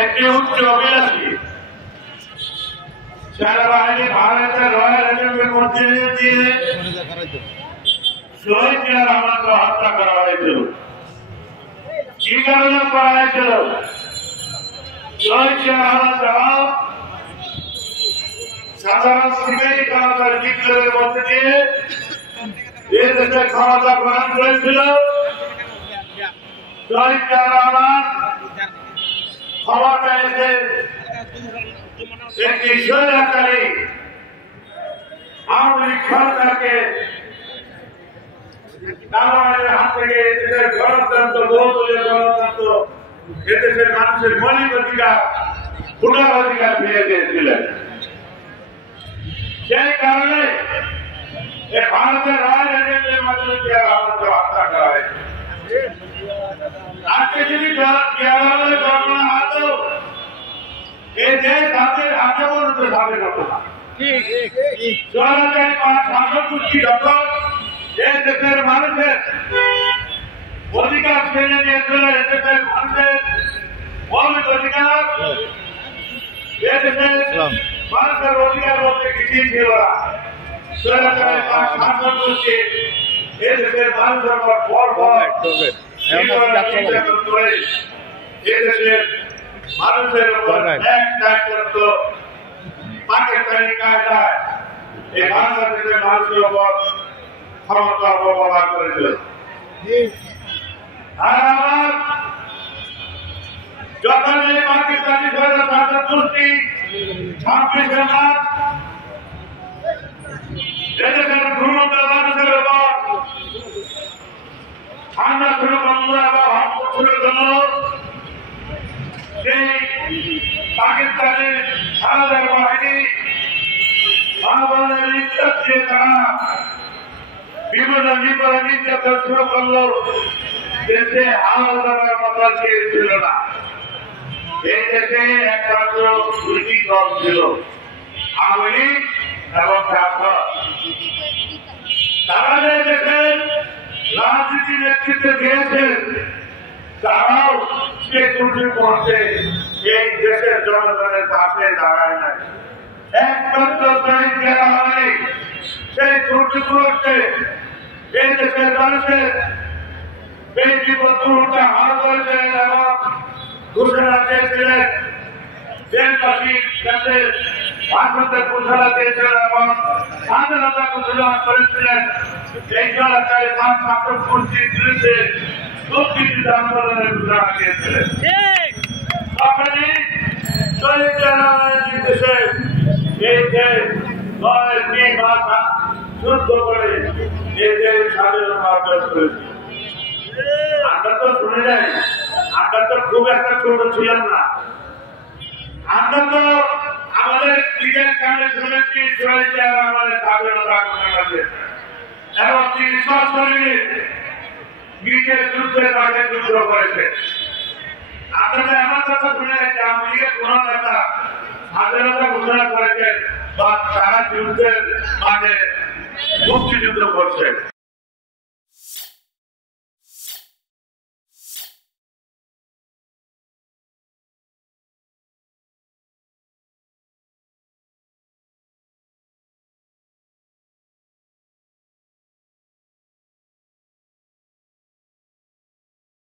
একটি উচ্চ অভিলাষী সেনাবাহিনী ভারতের রয়্যাল একাডেমির মধ্যে দিয়ে শহীদ জিয়া রহমানকে হত্যা করা হয়েছিল। কি কারণে করা হয়েছিল? শহীদ জিয়া রহমান জবাব সাধারণ সিপাহী জনতার বিপ্লবের মধ্যে দিয়ে এই দেশের ক্ষমতা গ্রহণ করেছিল। শহীদ জিয়া রহমান ক্ষমতা এসে একটি স্বৈরাচারী আওয়ামী লীগ সরকারকে তালেবানের হাত থেকে এদেশের গণতন্ত্র, বহুদলীয় গণতন্ত্র, এদেশের মানুষের মৌলিক অধিকার, ভোটার অধিকার ফিরে দিয়েছিলেন। সেই কারণে ভারতের রয়্যাল একাডেমির মাধ্যমে জিয়া রহমানকে হত্যা করা হয়েছে। আজকে যদি জিয়া রহমানের জন্ম না হতো, এই দেশ তাদের হাতে পর্যন্ত স্বাধীন হতো না। শাসকগোষ্ঠী যখন এই দেশের মানুষের অধিকার ফিরে নিয়েছিল, এদেশের মানুষের মৌলিক অধিকার, এদেশের মানুষের অধিকার বলতে কিছুই ছিল না। শাসকগোষ্ঠী এদেশের মানুষের পর ভয় এদেশের মানুষের উপর পাকিস্তানি কায়দায় এই বাংলাদেশের মানুষের উপর ক্ষমতা অপব্যবহার করেছিল। আর আমার যখন এই পাকিস্তানি শাসকগোষ্ঠী 26শে মার্চ এদেশের ভূমিকা মানুষের উপর হামলা শুরু করল এবং হামলা শুরু করল, সেই পাকিস্তানের সামরিক বাহিনী মানবতার নির্যাতন দিয়ে তারা বিভিন্ন নির্যাতন শুরু করল। দেশে হামলার মতো ছিল না। এই দেশে একমাত্র দুটি দল ছিল, আওয়ামী লীগ এবং জামাত। তারা যে দেশের রাজনীতি নেতৃত্ব দিয়েছেন, তারাও সে ত্রুটির মধ্যে এই দেশের জনগণের পাশে দাঁড়ায় নাই। একমাত্র শহীদ জিয়া রহমান সেই ত্রুটিগুলোকে এই দেশের মানুষের এই বিপদগুলোকে হার করেছিলেন এবং ঘোষণা দিয়েছিলেন। দেশবাসীর কাছে ভারতে ঘোষণা দিয়েছিলেন এবং স্বাধীনতা ঘোষণা করেছিলেন। এই জনতার শাসকগোষ্ঠীর বিরুদ্ধে মুক্তিযুদ্ধ আন্দোলনের ঘোষণা দিয়েছিলেন। তখনই শহীদ জিয়া রহমানের নির্দেশে এই দেশ 9 মাস যুদ্ধ করে এই দেশ স্বাধীনতা অর্জন করেছে। আমরা তো শুনে যাই, আমরা তো খুব একটা ছোট ছিলাম না। আমরা তো আমাদের নিজের কানে শুনেছি শহীদ জিয়া রহমানের স্বাধীনতা ঘোষণা দিয়েছে এবং তিনি সশরীরে নিজের যুদ্ধের মাঠে যুদ্ধ করেছে। আপনাদের আমার কথা শুনে যাচ্ছে আওয়ামী লীগের কোন নেতা স্বাধীনতা ঘোষণা করেছেন বা তারা যুদ্ধের মাঠে মুক্তিযুদ্ধ করছে।